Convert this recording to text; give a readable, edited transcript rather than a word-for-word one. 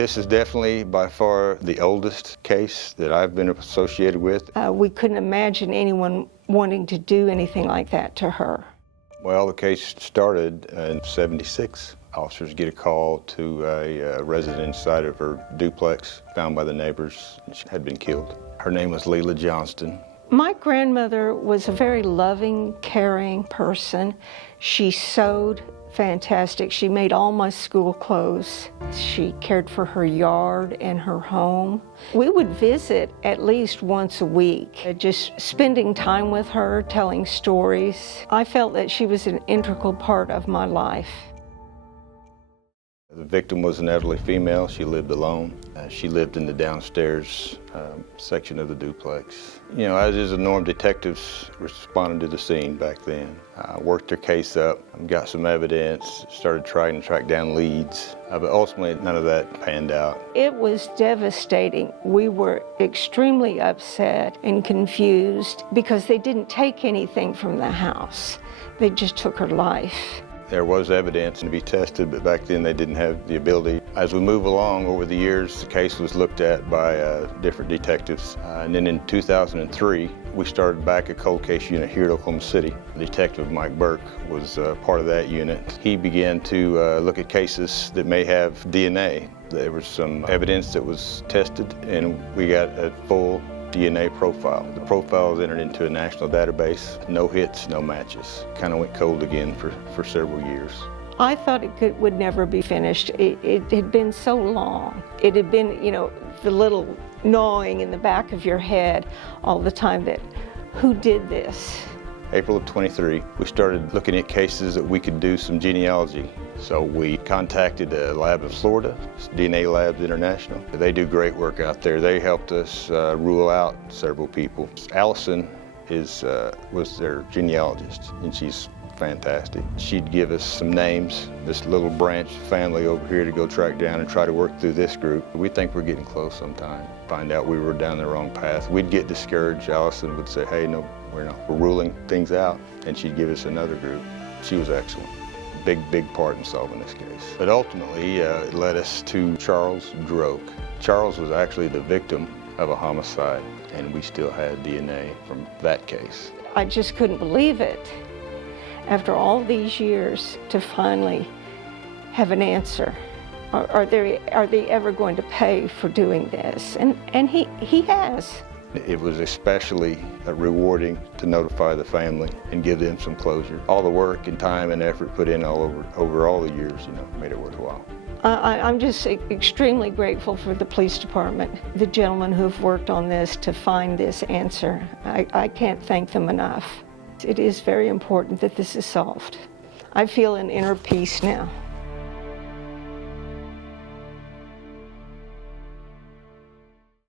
This is definitely by far the oldest case that I've been associated with. We couldn't imagine anyone wanting to do anything like that to her. Well, the case started in '76. Officers get a call to a resident inside of her duplex, found by the neighbors. She had been killed. Her name was Leila Johnston. My grandmother was a very loving, caring person. She sewed fantastic. She made all my school clothes. She cared for her yard and her home. We would visit at least once a week, just spending time with her, telling stories. I felt that she was an integral part of my life. The victim was an elderly female. She lived alone. She lived in the downstairs section of the duplex. You know, as is the norm, detectives responded to the scene back then. Worked their case up, got some evidence, started trying to track down leads, but ultimately none of that panned out. It was devastating. We were extremely upset and confused because they didn't take anything from the house. They just took her life. There was evidence to be tested, but back then they didn't have the ability. As we move along over the years, the case was looked at by different detectives. And then in 2003, we started back a cold case unit here at Oklahoma City. Detective Mike Burke was part of that unit. He began to look at cases that may have DNA. There was some evidence that was tested, and we got a full DNA profile. The profile was entered into a national database. No hits, no matches. Kind of went cold again for several years. I thought it would never be finished. It had been so long. It had been, you know, the little gnawing in the back of your head all the time that, who did this? April of '23, we started looking at cases that we could do some genealogy. So we contacted a lab in Florida, DNA Labs International. They do great work out there. They helped us rule out several people. Allison was their genealogist, and she's fantastic. She'd give us some names, this little branch family over here to go track down and try to work through this group. We think we're getting close sometime. Find out we were down the wrong path. We'd get discouraged. Allison would say, hey, no, we're ruling things out, and she'd give us another group. She was excellent. Big part in solving this case. But ultimately, it led us to Charles Droke. Charles was actually the victim of a homicide, and we still had DNA from that case. I just couldn't believe it. After all these years, to finally have an answer. Are they ever going to pay for doing this? And he has. It was especially rewarding to notify the family and give them some closure. All the work and time and effort put in over all the years, you know, made it worthwhile. I'm just extremely grateful for the police department, the gentlemen who've worked on this to find this answer. I can't thank them enough. It is very important that this is solved. I feel an inner peace now.